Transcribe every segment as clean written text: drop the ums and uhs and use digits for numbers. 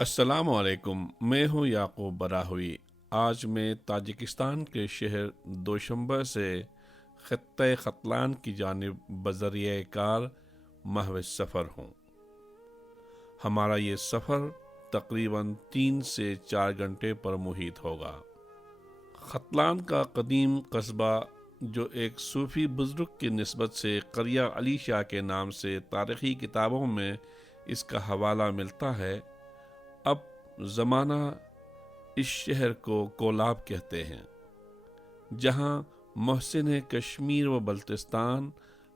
अस्सलाम वालेकुम। मैं हूँ याकूब बराहुई। आज मैं ताजिकिस्तान के शहर दोशंबे से ख़त्ते ख़तलान की जानिब बज़रिए कार महव सफ़र हूँ। हमारा ये सफ़र तकरीबन 3 से 4 घंटे पर मुहित होगा। ख़तलान का कदीम कस्बा, जो एक सूफ़ी बुज़ुर्ग की निस्बत से क़रिया अली शाह के नाम से तारीख़ी किताबों में इसका हवाला मिलता है, अब ज़माना इस शहर को कोलाब कहते हैं, जहाँ मोहसिन कश्मीर व बल्तिस्तान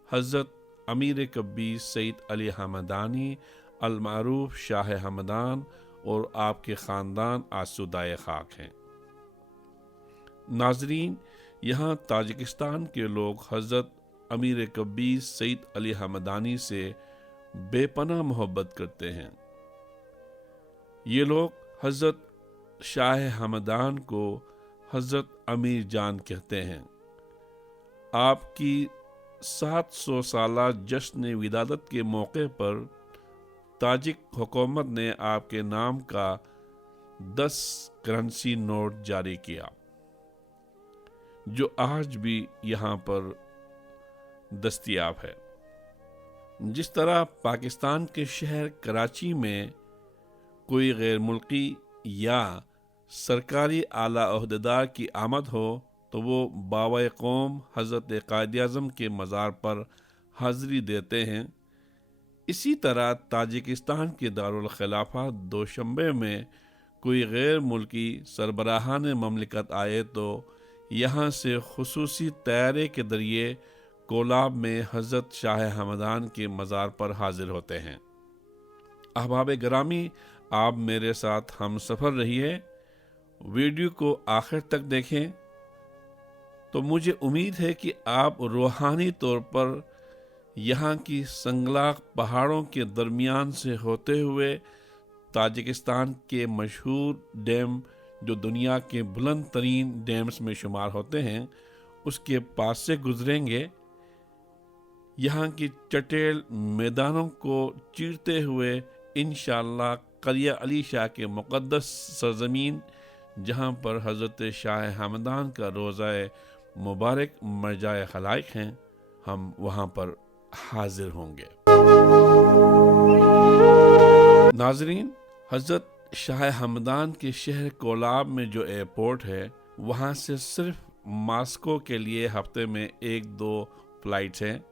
हज़रत अमीर कब्बीस सईद अली हमदानी अलमारूफ शाह हमदान और आपके ख़ानदान आसूदाए खाक हैं। नाजरीन, यहाँ ताजिकिस्तान के लोग हज़रत अमीर कब्बीस सईद अली हमदानी से बेपनाह मोहब्बत करते हैं। ये लोग हज़रत शाह हमदान को हज़रत अमीर जान कहते हैं। आपकी 700 साला जश्न विलादत के मौके पर ताजिक हुकूमत ने आपके नाम का 10 करेंसी नोट जारी किया, जो आज भी यहाँ पर दस्तयाब है। जिस तरह पाकिस्तान के शहर कराची में कोई गैर मुल्की या सरकारी आला ओहदेदार की आमद हो तो वो बावा कौम हज़रत कायद-ए-आज़म के मज़ार पर हाज़री देते हैं, इसी तरह ताजिकिस्तान के दारुल खिलाफा दोशंबे में कोई गैर मुल्की सरबराहान ममलिकत आए तो यहाँ से खुसूसी तैयारे के ज़रिए कोलाब में हज़रत शाह हमदान के मज़ार पर हाज़िर होते हैं। अहबाब गिरामी, आप मेरे साथ हम सफ़र रहिए, वीडियो को आखिर तक देखें तो मुझे उम्मीद है कि आप रूहानी तौर पर यहाँ की संगलाक पहाड़ों के दरमियान से होते हुए ताजिकिस्तान के मशहूर डैम, जो दुनिया के बुलंद तरीन डैम्स में शुमार होते हैं, उसके पास से गुजरेंगे। यहाँ की चटेल मैदानों को चीरते हुए इंशाअल्लाह क़रिया अली शाह के मुक़द्दस सरज़मीन, जहाँ पर हज़रत शाह हमदान का रोज़ाए मुबारक मरजाए खलाइक हैं, हम वहाँ पर हाजिर होंगे। नाज़रीन, हज़रत शाह हमदान के शहर कोलाब में जो एयरपोर्ट है, वहाँ से सिर्फ मास्को के लिए हफ्ते में 1-2 फ़्लाइट्स हैं।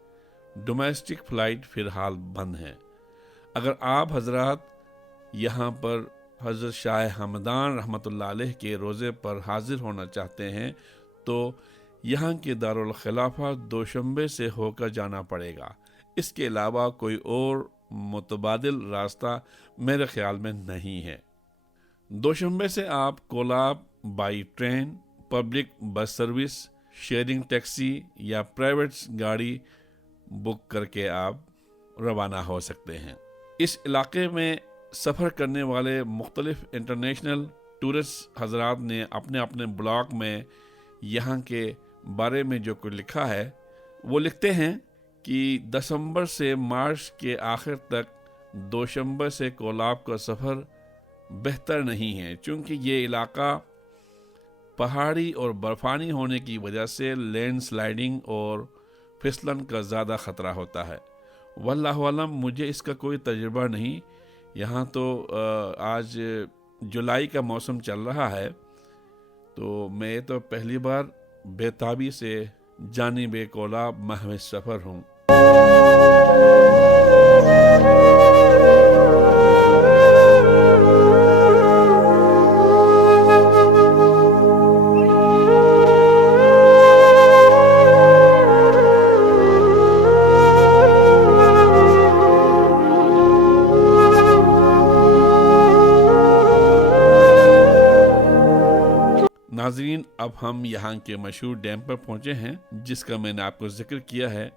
डोमेस्टिक फ़्लाइट फ़िलहाल बंद हैं। अगर आप हज़रात यहाँ पर हज़रत शाह हमदान रहमतुल्लाह अलैह के रोज़े पर हाज़िर होना चाहते हैं तो यहाँ के दारुल खिलाफा दोशंबे से होकर जाना पड़ेगा। इसके अलावा कोई और मुतबादिल रास्ता मेरे ख्याल में नहीं है। दोशंबे से आप Kulob by train, public bus service, sharing taxi या प्राइवेट गाड़ी बुक करके आप रवाना हो सकते हैं। इस इलाके में सफ़र करने वाले मुख्तलिफ इंटरनेशनल टूरिस्ट हज़रात ने अपने अपने ब्लॉग में यहाँ के बारे में जो कुछ लिखा है, वो लिखते हैं कि दिसंबर से मार्च के आखिर तक दोशंबे से कोलाब का सफ़र बेहतर नहीं है, क्योंकि ये इलाका पहाड़ी और बर्फ़ानी होने की वजह से लैंडस्लाइडिंग और फिसलन का ज़्यादा ख़तरा होता है। वल्लाहु आलम, मुझे इसका कोई तजुर्बा नहीं। यहाँ तो आज जुलाई का मौसम चल रहा है, तो मैं तो पहली बार बेताबी से जानिब कोलाब महव सफ़र हूँ। नाज़रीन, अब हम यहाँ के मशहूर डैम पर पहुँचे हैं, जिसका मैंने आपको जिक्र किया है।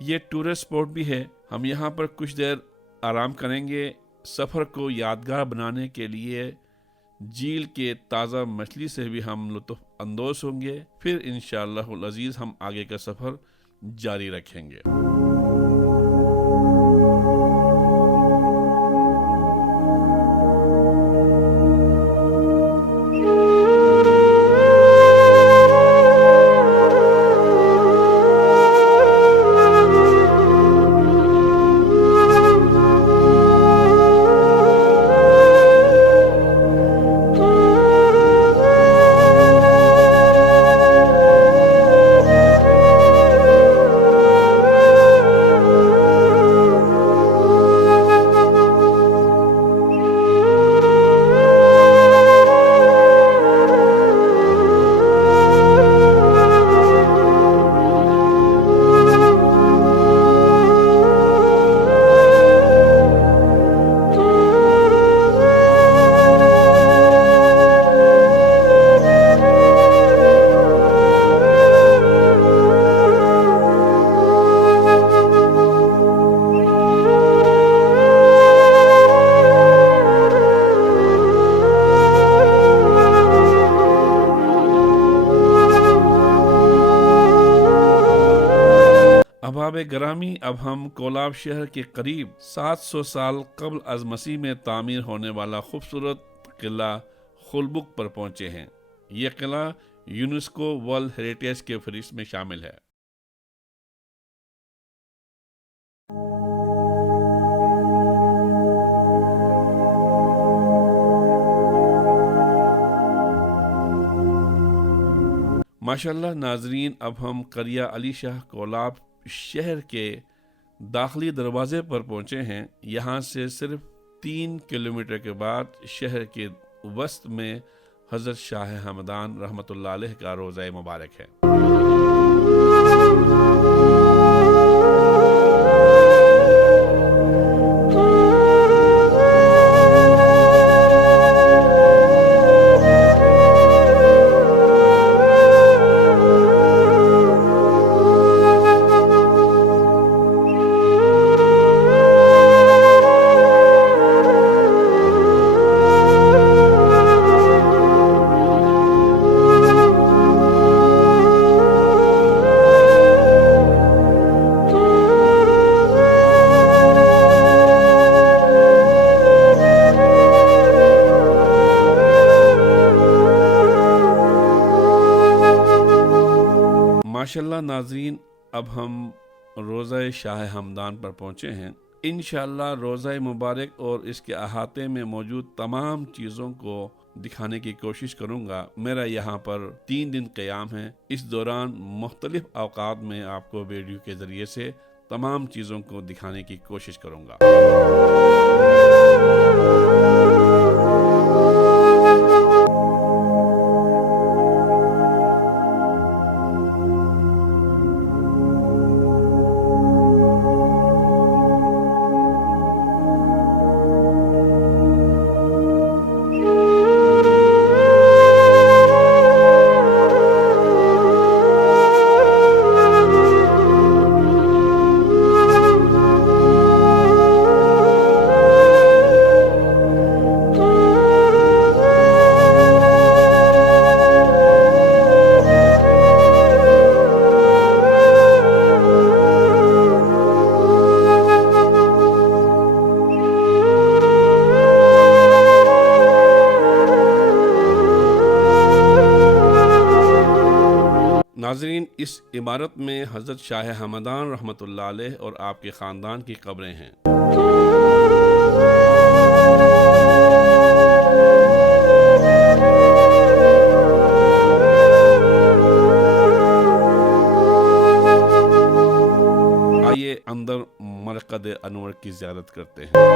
ये टूरिस्ट स्पॉट भी है। हम यहाँ पर कुछ देर आराम करेंगे। सफ़र को यादगार बनाने के लिए झील के ताज़ा मछली से भी हम लुत्फ़ अंदोज़ होंगे। फिर इंशाअल्लाहुल अज़ीज़ हम आगे का सफ़र जारी रखेंगे। گرامی، اب ہم کولاب شہر کے قریب 700 سال قبل از مسیح میں تعمیر ہونے والا خوبصورت قلعہ خلبک پر پہنچے ہیں۔ یہ قلعہ یونیسکو ورلڈ ہیریٹیج کے فہرست میں شامل ہے۔ ماشاءاللہ ناظرین، اب ہم قریہ علی شاہ کولاب شہر کے داخلی دروازے پر پہنچے ہیں۔ یہاں سے صرف 3 کلومیٹر کے بعد شہر کے وسط میں حضرت شاہ ہمدان رحمۃ اللہ علیہ کا روضہ مبارک ہے۔ ماشاءاللہ ناظرین، اب ہم روضہ شاہ ہمدان پر پہنچے ہیں۔ انشاءاللہ روضہ مبارک اور اس کے احاطے میں موجود تمام چیزوں کو دکھانے کی کوشش کروں گا۔ میرا یہاں پر 3 دن قیام ہے۔ اس دوران مختلف اوقات میں آپ کو ویڈیو کے ذریعے سے تمام چیزوں کو دکھانے کی کوشش کروں گا۔ ناظرین، اس عمارت میں حضرت شاہ ہمدان رحمۃ اللہ علیہ اور آپ کے خاندان کی قبریں ہیں۔ آئیے اندر مرقد انور کی زیارت کرتے ہیں۔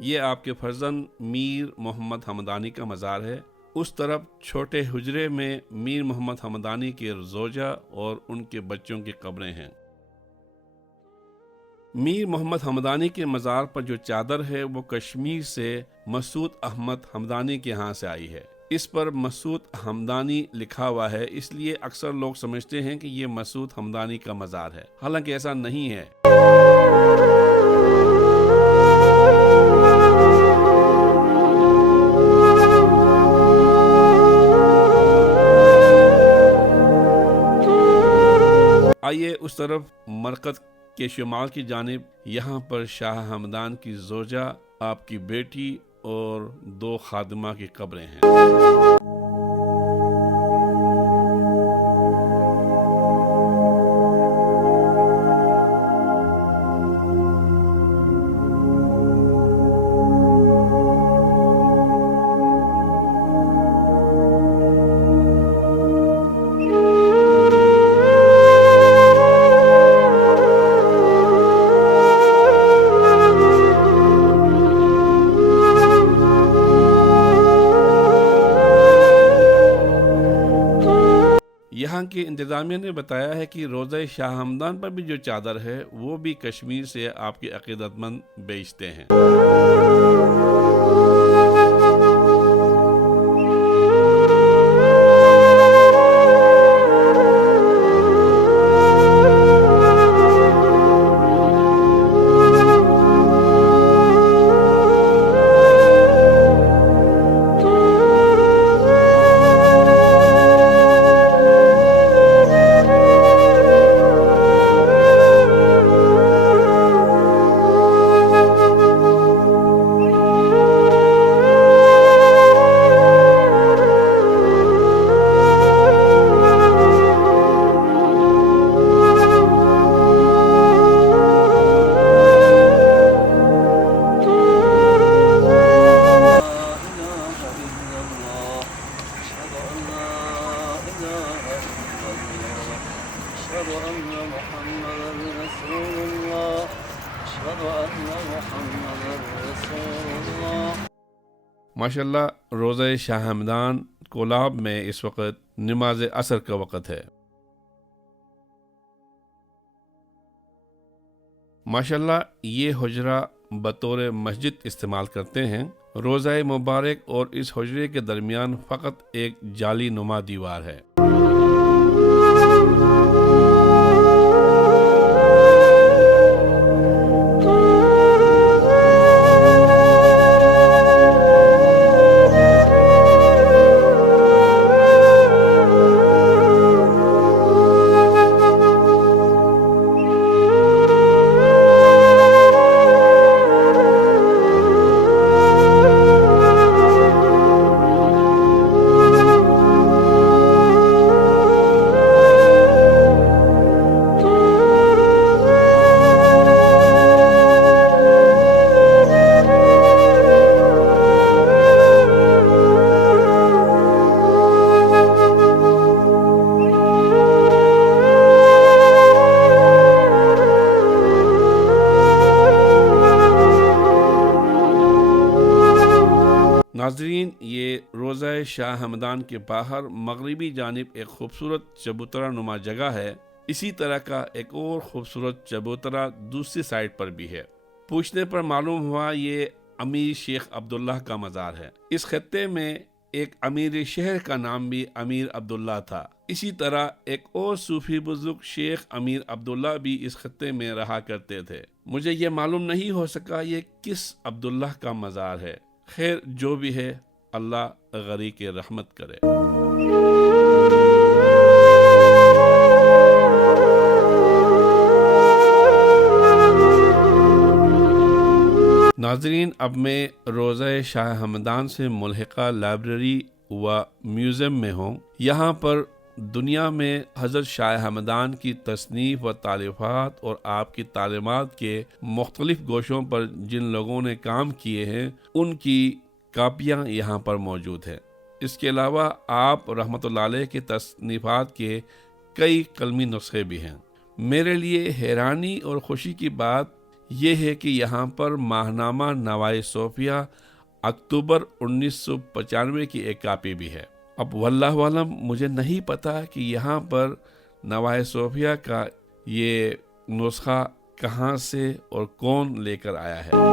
یہ آپ کے فرزند میر محمد حمدانی کا مزار ہے۔ اس طرف چھوٹے حجرے میں میر محمد حمدانی کے زوجہ اور ان کے بچوں کی قبریں ہیں۔ میر محمد حمدانی کے مزار پر جو چادر ہے وہ کشمیر سے مسعود احمد حمدانی کے ہاں سے آئی ہے۔ اس پر مسعود حمدانی لکھا ہوا ہے، اس لیے اکثر لوگ سمجھتے ہیں کہ یہ مسعود حمدانی کا مزار ہے، حالانکہ ایسا نہیں ہے۔ آئیے اس طرف مرکز کے شمال کی جانب، یہاں پر شاہ ہمدان کی زوجہ، آپ کی بیٹی اور 2 خادمہ کی قبریں ہیں۔ یہاں کی انتظامیہ نے بتایا ہے کہ روضہ شاہ ہمدان پر بھی جو چادر ہے وہ بھی کشمیر سے آپ کے عقیدت مند بیچتے ہیں۔ ماشاءاللہ روضہ شاہ ہمدان کولاب میں اس وقت نماز عصر کا وقت ہے۔ ماشاءاللہ یہ حجرہ بطور مسجد استعمال کرتے ہیں۔ روضہ مبارک اور اس حجرے کے درمیان فقط ایک جالی نما دیوار ہے۔ ناظرین، یہ روضہ شاہ ہمدان کے باہر مغربی جانب ایک خوبصورت چبوترا نما جگہ ہے۔ اسی طرح کا ایک اور خوبصورت چبوترا دوسری سائڈ پر بھی ہے۔ پوچھنے پر معلوم ہوا یہ امیر شیخ عبداللہ کا مزار ہے۔ اس خطے میں ایک امیر شہر کا نام بھی امیر عبداللہ تھا۔ اسی طرح ایک اور صوفی بزرگ شیخ امیر عبداللہ بھی اس خطے میں رہا کرتے تھے۔ مجھے یہ معلوم نہیں ہو سکا یہ کس عبداللہ کا مزار ہے۔ خیر جو بھی ہے، اللہ غری کے رحمت کرے۔ ناظرین، اب میں روضہ شاہ ہمدان سے ملحقہ لائبریری و میوزیم میں ہوں۔ یہاں پر دنیا میں حضرت شاہ ہمدان کی تصنیف و تالیفات اور آپ کی تعلیمات کے مختلف گوشوں پر جن لوگوں نے کام کیے ہیں ان کی کاپیاں یہاں پر موجود ہیں۔ اس کے علاوہ آپ رحمۃ اللہ علیہ کے تصنیفات کے کئی قلمی نسخے بھی ہیں۔ میرے لیے حیرانی اور خوشی کی بات یہ ہے کہ یہاں پر ماہنامہ نوائے صوفیہ اکتوبر 1995 کی ایک کاپی بھی ہے۔ اب واللہ عالم مجھے نہیں پتا کہ یہاں پر نوائے صوفیہ کا یہ نسخہ کہاں سے اور کون لے کر آیا ہے۔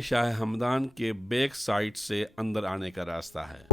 شاہ ہمدان کے بیک سائڈ سے اندر آنے کا راستہ ہے۔